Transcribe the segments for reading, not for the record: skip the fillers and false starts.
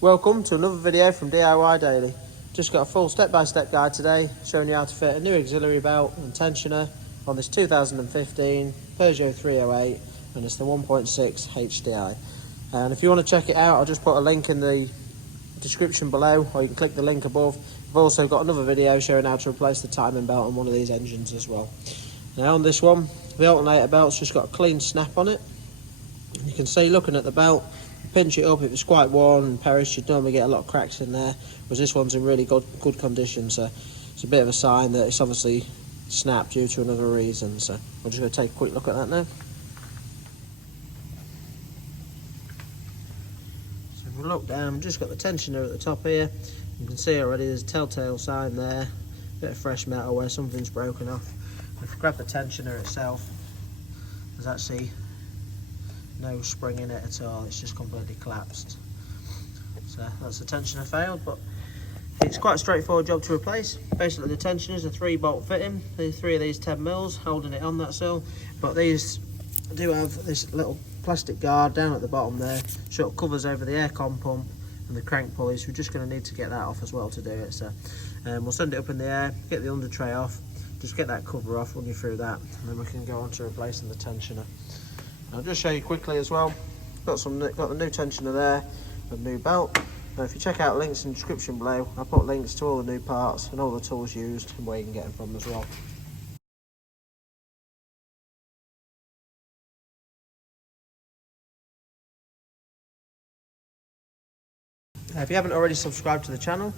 Welcome to another video from DIY Daily. Just got a full step-by-step guide today showing you how to fit a new auxiliary belt and tensioner on this 2015 Peugeot 308, and it's the 1.6 HDI. And if you want to check it out, I'll just put a link in the description below, or you can click the link above. I've also got another video showing how to replace the timing belt on one of these engines as well. Now on this one, the alternator belt's just got a clean snap on it. You can see, looking at the belt, pinch it up, if it's quite worn and perished, you'd normally get a lot of cracks in there, whereas this one's in really good condition, so it's a bit of a sign that it's obviously snapped due to another reason. So I'm just going to take a quick look at that now. So if we look down, we've just got the tensioner at the top here. You can see already there's a telltale sign there, a bit of fresh metal where something's broken off. If you grab the tensioner itself, there's actually no spring in it at all, it's just completely collapsed. So that's the tensioner failed, but it's quite a straightforward job to replace. Basically the tensioner is a 3-bolt fitting, there's 3 of these 10mm holding it on, that's all. But these do have this little plastic guard down at the bottom there, so it covers over the aircon pump and the crank pulleys. We're just going to need to get that off as well to do it. So we'll send it up in the air, get the under tray off, just get that cover off, run you through that, and then we can go on to replacing the tensioner. I'll just show you quickly as well. Got the new tensioner there, the new belt. Now if you check out links in the description below, I'll put links to all the new parts and all the tools used and where you can get them from as well. If you haven't already subscribed to the channel,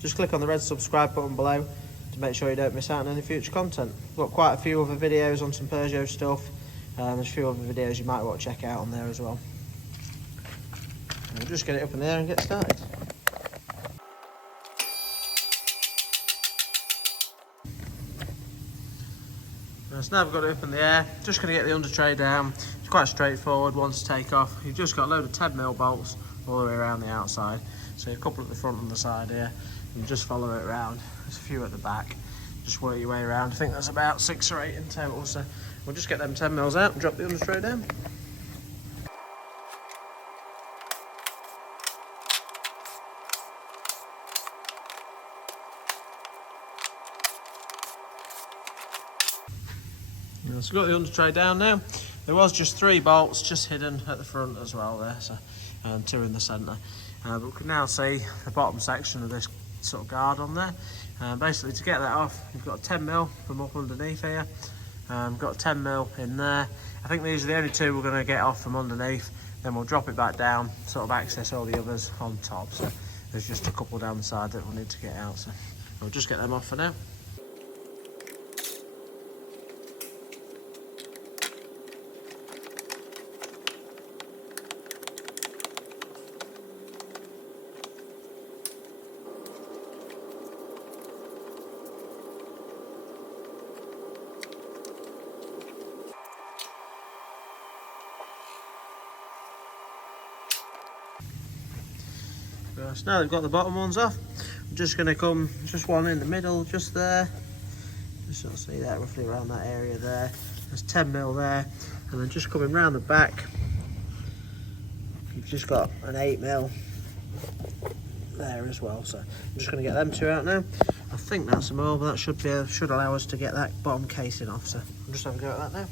just click on the red subscribe button below to make sure you don't miss out on any future content. We've got quite a few other videos on some Peugeot stuff. There's a few other videos you might want to check out on there as well. And we'll just get it up in there and get started. So now we've got it up in the air, just going to get the under tray down. It's quite a straightforward one to take off. You've just got a load of 10mm bolts all the way around the outside. So a couple at the front and the side here, and just follow it around. There's a few at the back. Just work your way around. I think there's about 6 or 8 in total. So we'll just get them 10mm out and drop the under tray down. So we've got the under tray down now. There was just 3 bolts just hidden at the front as well there, so, and 2 in the centre. But we can now see the bottom section of this sort of guard on there. Basically to get that off, you've got a 10mm from up underneath here. Got a 10mm in there. I think these are the only 2 we're going to get off from underneath. Then we'll drop it back down, sort of access all the others on top. So there's just a couple down the side that we'll need to get out. So we'll just get them off for now. So now they've got the bottom ones off, I'm just going to come, just one in the middle, just there. Just sort of see that roughly around that area there. There's 10mm there, and then just coming round the back, you've just got an 8mm there as well. So I'm just going to get them 2 out now. I think that's them all, but that should allow us to get that bottom casing off. So I'm just having a go at that now.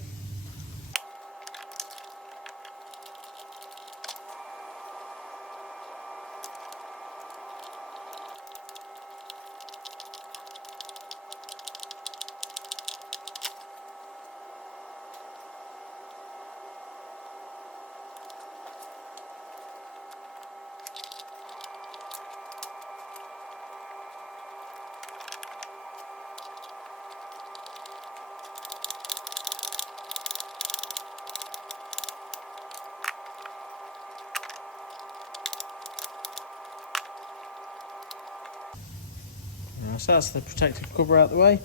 So that's the protective cover out the way. You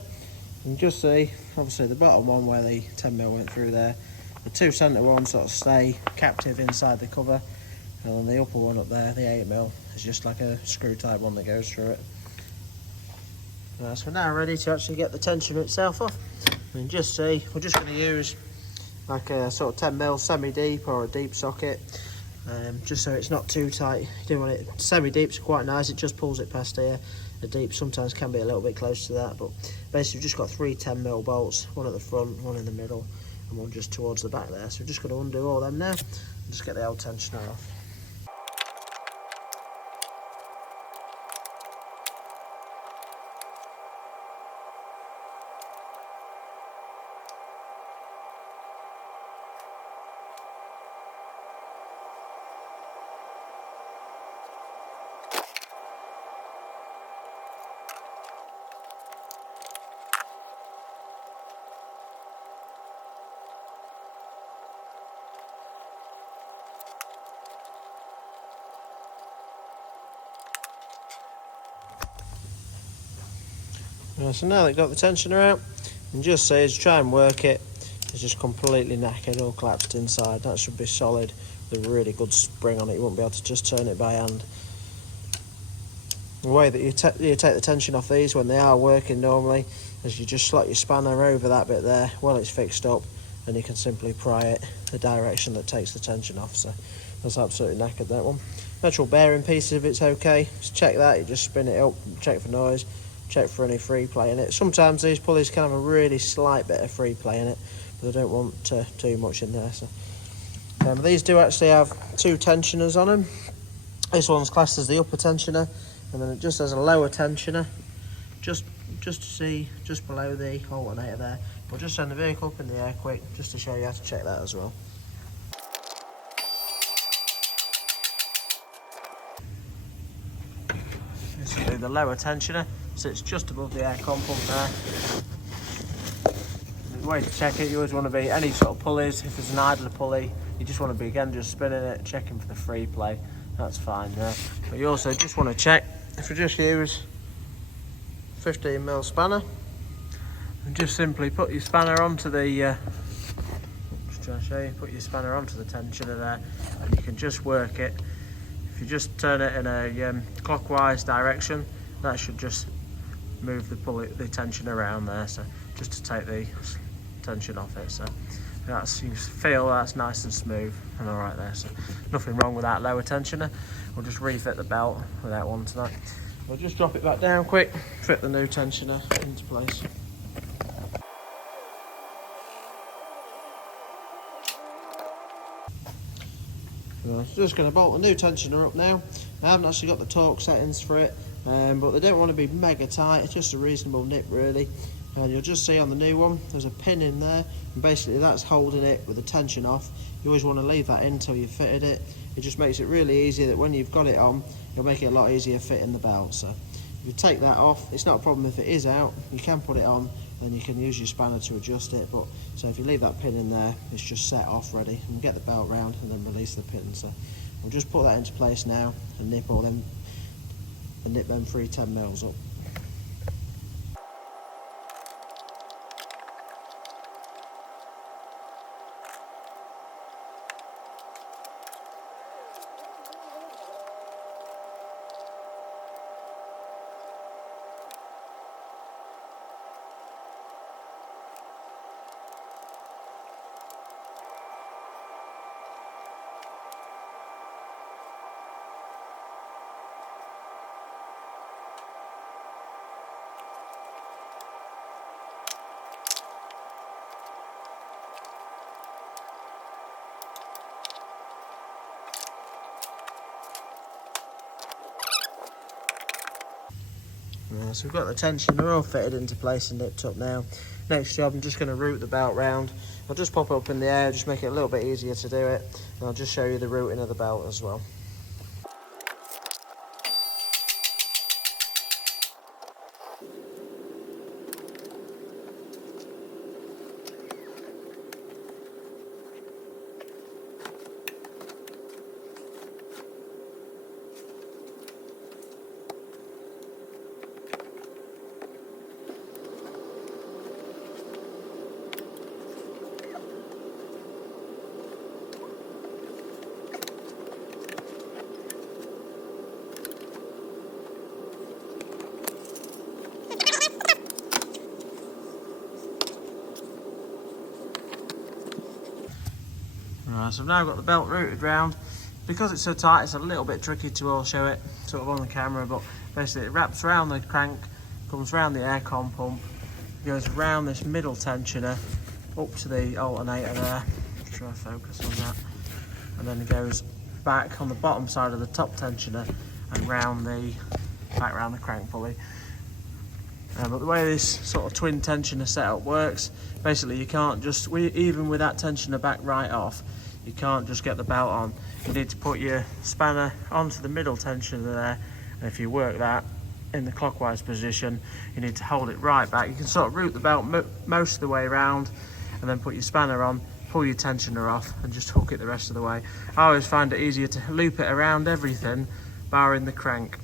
can just see, obviously the bottom one where the 10mm went through there. The 2 centre ones sort of stay captive inside the cover, and then the upper one up there, the 8mm, is just like a screw type one that goes through it. So we're now ready to actually get the tensioner itself off. And just see, we're just going to use like a sort of 10mm semi-deep or a deep socket. just so it's not too tight. You don't want it semi-deep, so quite nice. It just pulls it past here. The deep sometimes can be a little bit close to that, but basically we've just got 3 10mm bolts, one at the front, one in the middle, and one just towards the back there. So we're just going to undo all them now and just get the old tensioner off. So now that we've got the tensioner out, and just say as you try and work it, it's just completely knackered, all collapsed inside. That should be solid with a really good spring on it. You won't be able to just turn it by hand. The way that you take the tension off these when they are working normally is you just slot your spanner over that bit there while it's fixed up, and you can simply pry it the direction that takes the tension off. So that's absolutely knackered, that one. Metal bearing pieces, if it's okay, just check that. You just spin it up, check for noise, check for any free play in it. Sometimes these pulleys can have a really slight bit of free play in it, but I don't want too much in there. So these do actually have 2 tensioners on them. This one's classed as the upper tensioner, and then it just has a lower tensioner just below the alternator there. We'll just send the vehicle up in the air quick just to show you how to check that as well. This will be the lower tensioner, sits just above the aircon pump there. The way to check it, you always want to be any sort of pulleys. If there's an idler pulley, you just want to be again just spinning it, checking for the free play. That's fine there. But you also just want to check if you just use 15mm spanner and just simply put your spanner onto the just trying to show you, put your spanner onto the tensioner there, and you can just work it. If you just turn it in a clockwise direction, that should just move the tension around there, so just to take the tension off it. So that's, you feel that's nice and smooth and all right there. So nothing wrong with that lower tensioner. We'll just refit the belt without one tonight. We'll just drop it back down quick, fit the new tensioner into place. So just going to bolt the new tensioner up now. I haven't actually got the torque settings for it, but they don't want to be mega tight. It's just a reasonable nip really. And you'll just see on the new one there's a pin in there, and basically that's holding it with the tension off. You always want to leave that in until you've fitted it. It just makes it really easy that when you've got it on, it'll make it a lot easier fitting the belt. So if you take that off, it's not a problem if it is out. You can put it on, then you can use your spanner to adjust it. But so if you leave that pin in there, it's just set off ready, and get the belt round and then release the pin. So we'll just put that into place now and nip them 3 10mm up. So we've got the tensioner all fitted into place and nipped up now. Next job, I'm just going to route the belt round. I'll just pop it up in the air, just make it a little bit easier to do it, and I'll just show you the routing of the belt as well. Right, so I've now got the belt routed round. Because it's so tight, it's a little bit tricky to all show it sort of on the camera, but basically it wraps around the crank, comes around the aircon pump, goes around this middle tensioner up to the alternator there. Try to focus on that. And then it goes back on the bottom side of the top tensioner and back round the crank pulley. But the way this sort of twin tensioner setup works, basically you can't just, even with that tensioner back right off, you can't just get the belt on. You need to put your spanner onto the middle tensioner there, and if you work that in the clockwise position, you need to hold it right back. You can sort of route the belt most of the way around, and then put your spanner on, pull your tensioner off, and just hook it the rest of the way. I always find it easier to loop it around everything, barring the crank,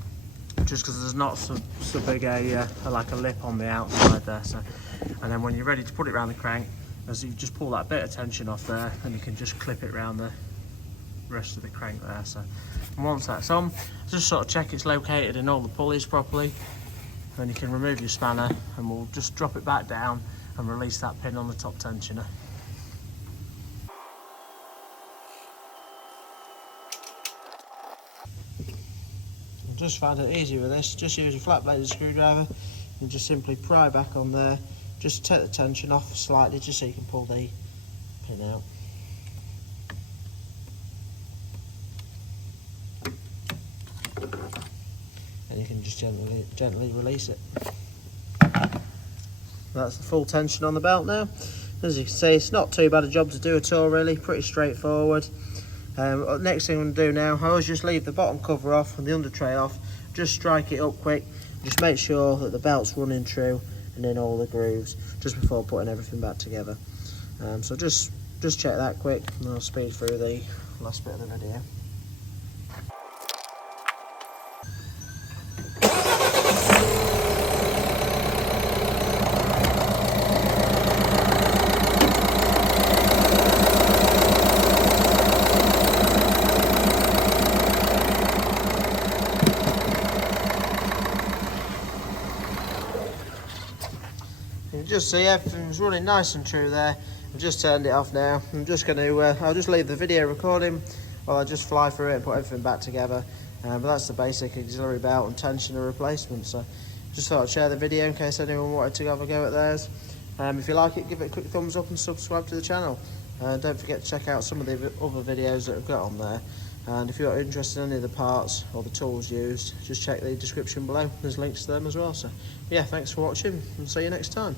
just because there's not so big like a lip on the outside there. So, and then when you're ready to put it around the crank, as you just pull that bit of tension off there, and you can just clip it around the rest of the crank there. So, and once that's on, just sort of check it's located in all the pulleys properly. Then you can remove your spanner, and we'll just drop it back down and release that pin on the top tensioner. I just found it easier with this. Just use a flat bladed screwdriver and just simply pry back on there. Just take the tension off slightly, just so you can pull the pin out. And you can just gently release it. That's the full tension on the belt now. As you can see, it's not too bad a job to do at all really, pretty straightforward. Next thing I'm going to do now, I always just leave the bottom cover off and the under tray off, just strike it up quick, just make sure that the belt's running true and in all the grooves just before putting everything back together. So just check that quick, and I'll speed through the last bit of the video. You can just see everything's running nice and true there. I've just turned it off now. I'm just going to, I'll just leave the video recording while I just fly through it and put everything back together. But that's the basic auxiliary belt and tensioner replacement. So just thought I'd share the video in case anyone wanted to have a go at theirs. If you like it, give it a quick thumbs up and subscribe to the channel. Don't forget to check out some of the other videos that I've got on there. And if you're interested in any of the parts or the tools used, just check the description below. There's links to them as well. So yeah, thanks for watching and see you next time.